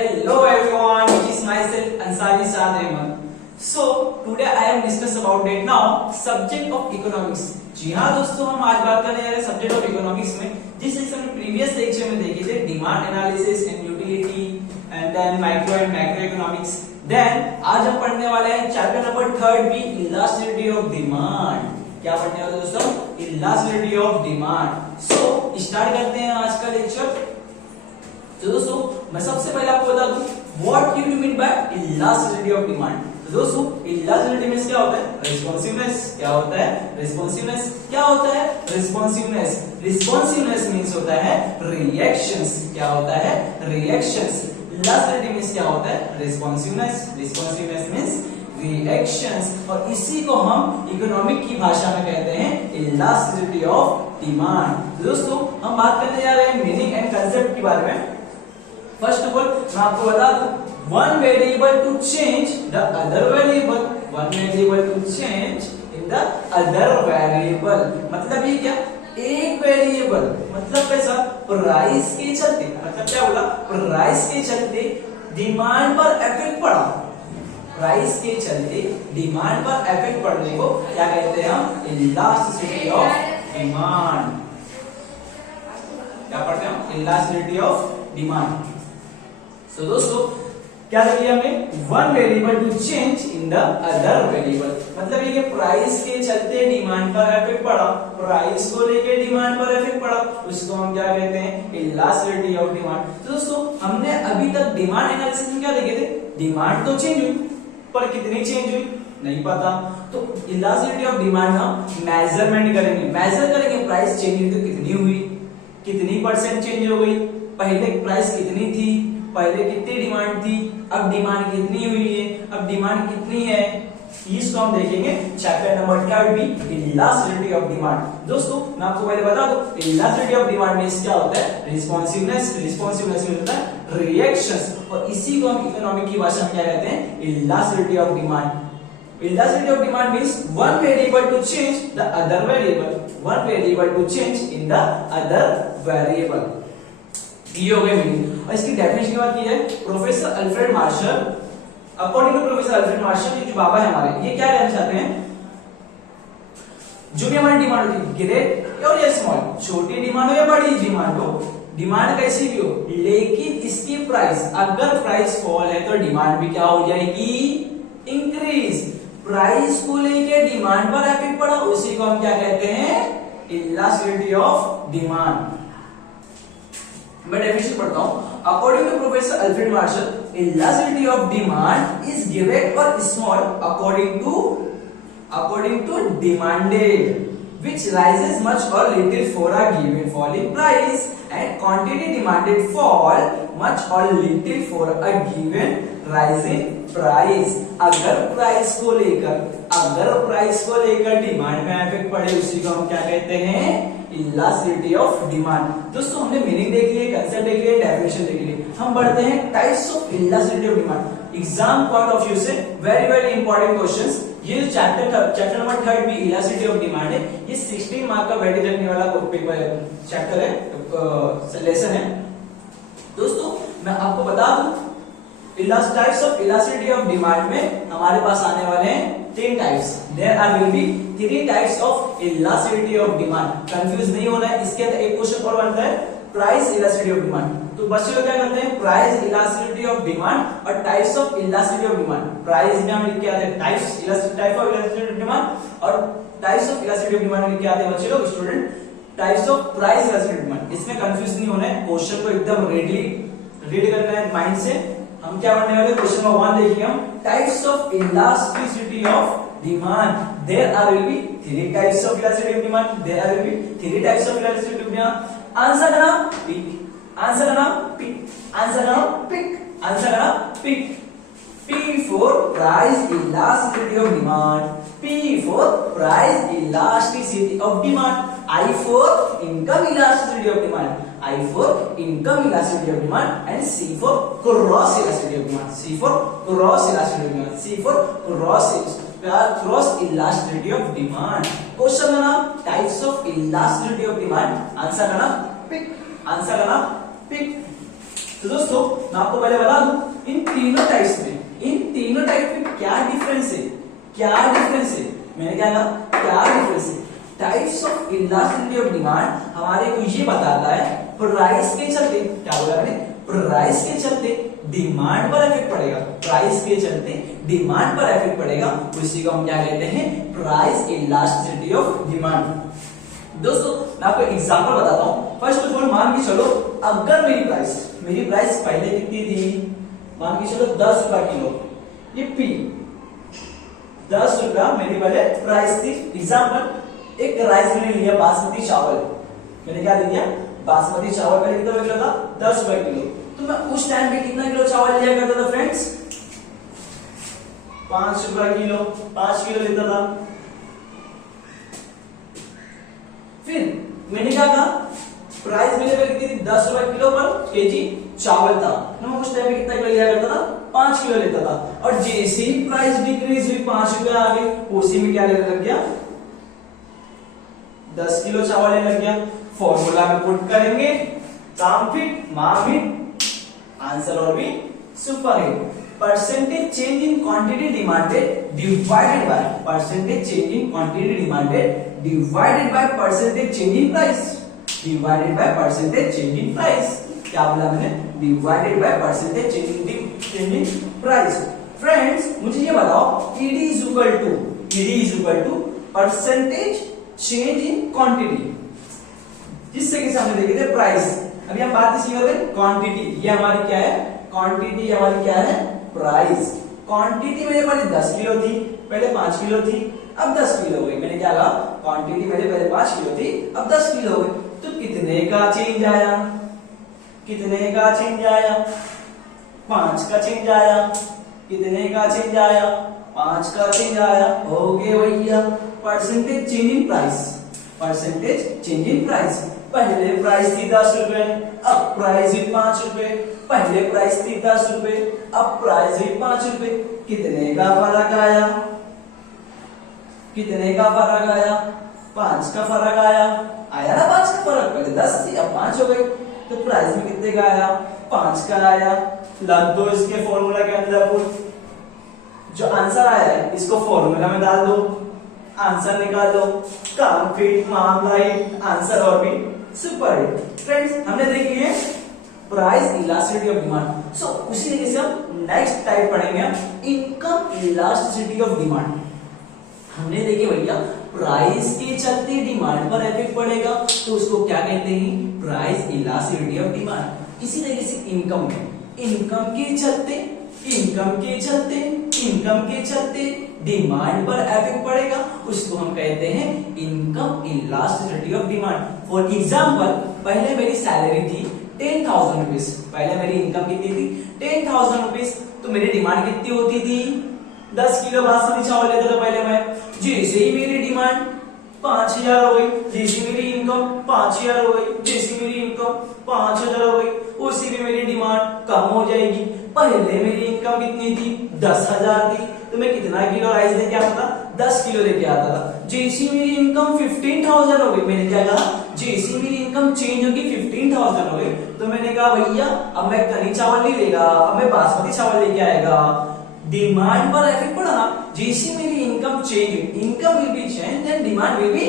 Hello everyone, it is myself Ansari Saad Ahmed. So today I am discuss about it now subject of economics. जी हाँ दोस्तों, हम आज बात करने जा रहे हैं सब्जेक्ट ऑफ इकोनॉमिक्स में, जिस सेक्शन में प्रीवियस लेक्चर में देखे थे demand analysis and utility and then micro and macro economics. Then आज हम पढ़ने वाले हैं चैप्टर नंबर 3 भी इलास्टिसिटी ऑफ डिमांड। क्या पढ़ने वाले दोस्तों? Elasticity of demand. So start करते हैं आज का लेक्चर। तो दोस्तों मैं सबसे पहले आपको बता दूं what you mean by elasticity of demand. तो दोस्तों इलास्टिसिटी मींस क्या होता है? रिस्पांसिवनेस। क्या होता है? रिस्पांसिवनेस। क्या होता है? रिस्पांसिवनेस। रिस्पांसिवनेस मींस होता है रिएक्शंस। क्या होता है? रिएक्शंस। इलास्टिसिटी मींस क्या होता है? रिस्पांसिवनेस। रिस्पांसिवनेस मींस रिएक्शंस, और इसी को हम इकोनॉमिक की भाषा में कहते हैं इलास्टिसिटी ऑफ डिमांड। तो दोस्तों हम बात करने जा रहे हैं मीनिंग एंड कंसेप्ट के बारे में। फर्स्ट ऑफ ऑल मैं आपको बता दूं, one variable to change the other variable. One variable to change in the other variable मतलब ये क्या? एक वेरिएबल मतलब कैसा? प्राइस के चलते, मतलब क्या बोला? प्राइस के चलते डिमांड पर इफेक्ट पड़ा। प्राइस के चलते डिमांड पर इफेक्ट पड़ने को क्या कहते हैं हम? Elasticity of demand. क्या पढ़ते हैं हम? Elasticity of demand. सो दोस्तों क्या देखिए हमने? One variable to change in the other variable मतलब ये प्राइस के चलते डिमांड पर इफेक्ट पड़ा। प्राइस को लेके डिमांड पर इफेक्ट पड़ा, उसको हम क्या कहते हैं? Elasticity of demand. तो दोस्तों हमने अभी तक डिमांड एनालिसिस में क्या देखे थे? डिमांड तो चेंज हुई, पर कितनी चेंज हुई नहीं पता। तो इलास्टिसिटी ऑफ डिमांड हम मेजरमेंट करेंगे, मेजर करेंगे प्राइस चेंज हुई तो कितनी हुई, कितनी परसेंट चेंज हो गई, पहले प्राइस कितनी थी, पहले कितनी डिमांड थी, अब डिमांड कितनी हुई है, अब डिमांड कितनी है, इसको हम देखेंगे चैप्टर नंबर 3 भी इलास्टिसिटी ऑफ डिमांड। दोस्तों मैं आपको पहले बता दूं इलास्टिसिटी ऑफ डिमांड मींस क्या होता है? रिस्पांसिवनेस। रिस्पांसिवनेस मींस होता है रिएक्शंस, और इसी को हम इकोनॉमिक की भाषा में क्या कहते हैं? Elasticity of demand. Elasticity of demand means one variable to change the other variable. One variable to change in the other variable. ये हो गया मीनिंग। और इसकी डेफिनेशन की बात की जाए, professor Alfred Marshall, according to professor Alfred Marshall, ये जो बाबा है हमारे, ये क्या कहना चाहते हैं? जो भी हमारी डिमांड होती है ग्रेट और या स्मॉल, छोटी डिमांड हो या बड़ी डिमांड हो, डिमांड कैसी भी हो, लेकिन इसकी प्राइस, अगर प्राइस फॉल है तो डिमांड भी क्या हो जाएगी? इंक्रीज। प्राइस को लेके डिमांड पर इफेक्ट पड़ा, उसी को हम क्या कहते हैं? Elasticity of demand. मैं डेफिनेशन पढ़ता हूं। According to professor Alfred Marshall, elasticity of demand is great or small according to demanded, which rises much or little for a given fall in price, and quantity demanded fall much or little for a given rise in price। अगर price को लेकर demand में effect पड़े, उसी को हम क्या कहते हैं? Elasticity of demand. दोस्तों हमने मीनिंग देख लिए, कंसेप्ट देख लिए, डेफिनेशन देख लिए। हम बढ़ते हैं types of elasticity of demand. Exam point of view से वेरी वेरी इंपॉर्टेंट क्वेश्चंस। ये चैप्टर नंबर 3 भी इलास्टिसिटी ऑफ डिमांड है। ये 16 मार्क का वेटेज रखने वाला पेपर चैप्टर है, लेसन है। दोस्तों मैं आपको बता दूं types of elasticity of demand में हमारे पास आने वाले हैं 3 types. There are will be 3 types of elasticity of demand. Confuse नहीं होना है। इसके अंदर एक क्वेश्चन और बनता है प्राइस इलास्टिसिटी ऑफ डिमांड। तो बच्चे लोग क्या करते हैं? प्राइस इलास्टिसिटी ऑफ डिमांड और types of elasticity of demand. Price में हम लिख के आते हैं type of elasticity of demand, और types of elasticity of demand लिख के आते हैं बच्चे लोग student types of price elasticity of demand. इसमें कंफ्यूज नहीं होना है। क्वेश्चन को एकदम रीड करना है माइंड से। हम क्या पढ़ने वाले? क्वेश्चन नंबर 1 देखिए हम, types of elasticity of demand. There are will be 3 types of elasticity of demand. There are will be 3 types of elasticity of demand. Answer करना पिक, आंसर करना पिक, आंसर करना पिक, आंसर करना pick. P for price elasticity of demand, P for price elasticity of demand, I for income elasticity of demand, I for income elasticity of demand, and C for cross elasticity of demand, C for cross elasticity of demand, C for cross elasticity of demand। Question का नाम types of elasticity of demand, answer करना pick, answer करना pick. तो दोस्तों मैं आपको पहले बता दूं इन तीनों टाइप्स में क्या डिफरेंस है, मैंने क्या कहा, क्या डिफरेंस है। Types of elasticity of demand हमारे को ये बताता है प्राइस के चलते, क्या बोला मैंने, प्राइस के चलते डिमांड पर इफेक्ट पड़ेगा, प्राइस के चलते डिमांड पर इफेक्ट पड़ेगा, उसी को हम क्या कहते हैं, प्राइस इलास्टिसिटी ऑफ डिमांड। दोस्तों मैं आपको एग्जांपल बताता हूं। फर्स्ट ऑफ ऑल मान के चलो अगर मेरी प्राइस पहले कितनी थी, मान के चलो 10 रुपए किलो, ये पी 10 रुपया मेरी पहले प्राइस थी। एग्जांपल एक राइस मैंने लिया बासमती चावल, मैंने क्या लिया, बासमती चावल पहले कितना किलो था, 10 रुपए किलो। तो मैं उस टाइम पे कितना किलो चावल लिया करता था फ्रेंड्स, 5 रुपए किलो, 5 किलो लेता था। फिर मैंने क्या कहा, प्राइस मेरे पे कितनी थी, 10 रुपए किलो पर केजी चावल था, मैं उस टाइम पे कितना किलो लिया करता था, 5 किलो लेता था। और जैसे ही प्राइस डिक्रीज हुई, 5 रुपए आ गई, उसी में क्या लेने लग गया, 10 किलो चावल लेने लग गया। फॉर्मूला में पुट करेंगे, काम फिट, मार फिट, आंसर और भी super hit. Percentage change in quantity demanded divided by percentage change in quantity demanded divided by percentage change in price, divided by percentage change in price. क्या बोला मैंने, divided by percentage change in price. Friends मुझे ये बताओ, ED is equal to percentage change in quantity, जिससे कि हमने देखे थे प्राइस। अभी हम बात इसी करें क्वांटिटी, ये हमारी क्या है, क्वांटिटी हमारी क्या है, प्राइस। क्वांटिटी मेरे पहले 10 किलो थी, पहले 5 किलो थी, अब 10 किलो हो गई। मैंने क्या कहा, क्वांटिटी मेरे पहले 5 किलो थी, अब 10 किलो हो गई। तो कितने का चेंज आया, कितने का चेंज आया, 5 का चेंज आया। कितने का चेंज आया, 5 का चेंज आया। हो गए भैया percentage change in price, percentage change in price. पहले प्राइस थी 10 रुपए, अब प्राइस हुई 5 रुपए। पहले प्राइस थी 10 रुपए, अब प्राइस हुई 5 रुपए। कितने का फर्क आया, कितने का फर्क आया, 5 का फर्क आया। आया ना 5 का फर्क, पहले 10 थी अब 5 हो गई। तो प्राइस में कितने का आया, 5 का आया। लग दो इसके फॉर्मूला के अंदर, जो आंसर आया है इसको फॉर्मूला में डाल दो, आंसर निकालो, काम फिट, मामला हिट, आंसर और भी सुपर हिट। फ्रेंड्स हमने देखी है प्राइस इलास्टिसिटी ऑफ डिमांड। सो उसी तरीके से हम नेक्स्ट टाइप पढ़ेंगे, इनकम इलास्टिसिटी ऑफ डिमांड। हमने देखी भैया प्राइस के चलते डिमांड पर इफेक्ट पड़ेगा, तो उसको क्या कहते हैं, प्राइस इलास्टिसिटी ऑफ डिमांड। इसी तरीके से इनकम में, इनकम के चलते डिमांड पर इफेक्ट पड़ेगा, उसको हम कहते हैं income elasticity of demand. For example पहले मेरी सैलरी थी 10,000 रुपीज, पहले मेरी इनकम कितनी थी 10,000 रुपीज, तो मेरी डिमांड कितनी होती थी, 10 किलो बासमती चावल लेता था पहले मैं। जैसे ही मेरी डिमांड 5,000 हो गई, जैसी मेरी इनकम 5,000 हो गई, जैसी मेरी इनकम 5,000 हो गई, उसी में मेरी डिमांड कम हो जाएगी। पहले मेरी इनकम कितनी थी 10,000 थी, तो मैं कितना किलो राइस लेके आता था, 10 किलो लेके आता था। जैसी मेरी इनकम 15,000 हो गई, मैंने क्या कहा, जैसी मेरी इनकम चेंज होगी 15,000 हो गई, तो मैंने कहा भैया अब मैं कनी चावल नहीं लेगा, अब मैं बासमती चावल लेके आएगा। डिमांड पर इफेक्ट पड़ा ना, जैसी मेरी income change, income will be change and demand will be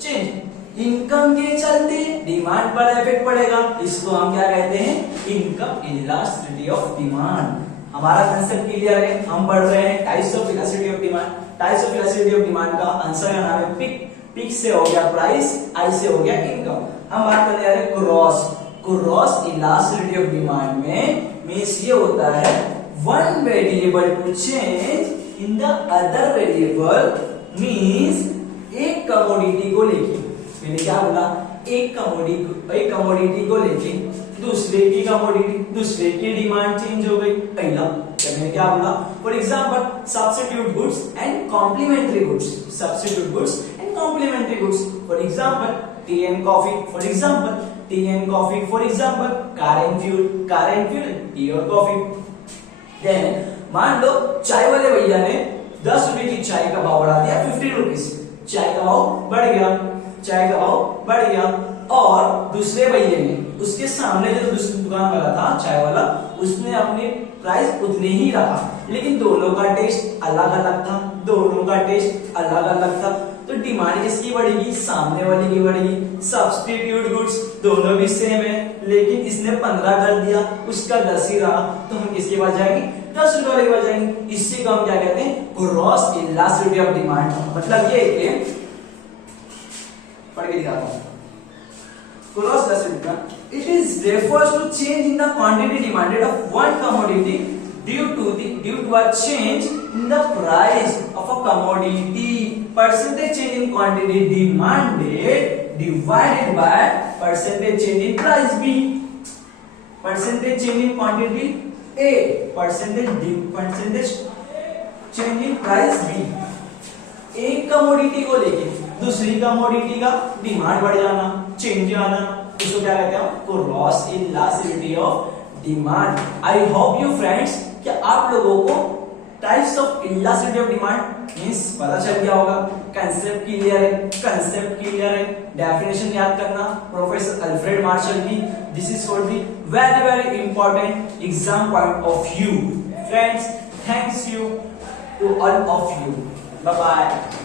change. Income के चलते डिमांड पर इफेक्ट पड़ेगा, इसको हम क्या कहते हैं, इनकम इलास्टिसिटी ऑफ डिमांड। हमारा कंसेप्ट क्लियर है, हम पढ़ रहे हैं types of elasticity of demand. Types of elasticity of demand का आंसर का नाम है पिक, पिक से हो गया प्राइस, आई से हो गया इनकम। हम बात करने जा रहे हैं क्रॉस इलास्टिसिटी ऑफ डिमांड में मींस ये होता है one variable to change in the other variable, means एक कमोडिटी को लेके, मैंने क्या बोला, एक कमोडिटी को लेके दूसरे की डिमांड चेंज हो गई। पहला मैंने क्या बोला, for example substitute goods and complementary goods, substitute goods and complementary goods. For example tea and coffee, for example tea and coffee, for example car and fuel, tea और कॉफी। मान लो चाय वाले भैया ने 10 रुपए की चाय का भाव बढ़ा दिया 15 रुपीज, चाय का भाव बढ़ गया, और दूसरे भैया ने, उसके सामने जो दूसरी दुकान वाला था चाय वाला, उसने अपनी प्राइस उतने ही रखा, लेकिन दोनों का टेस्ट अलग अलग था, दोनों का टेस्ट अलग अलग था। तो डिमांड किसकी बढ़ेगी? सामने वाली की बढ़ेगी। सब्स्टिट्यूट गुड्स दोनों भी सेम है, लेकिन इसने 15 कर दिया, उसका 10 ही रहा, तो हम किसके पास जाएंगे? 10 रुपए वाले के पास जाएंगे। इससे को हम क्या कहते हैं? Cross elasticity of demand. मतलब ये कि पढ़ के दिखाता हूं। Cross elasticity, it is refers to change in the quantity demanded of one commodity due to a change in the price of a commodity. Percentage change in quantity demanded divided by percentage change in price B. Percentage change in quantity A, percentage change in price B. एक commodity को लेके दूसरी commodity का demand बढ़ जाना, change आना, इसको क्या कहते हैं? Cross elasticity of demand. I hope you friends कि आप लोगों को types of elasticity of demand means पता चल गया होगा। कंसेप्ट क्लियर है, कंसेप्ट क्लियर है, डेफिनेशन याद करना प्रोफेसर अल्फ्रेड मार्शल की। This is for the very very important exam point of view. Friends, thanks you to all of you. Bye bye.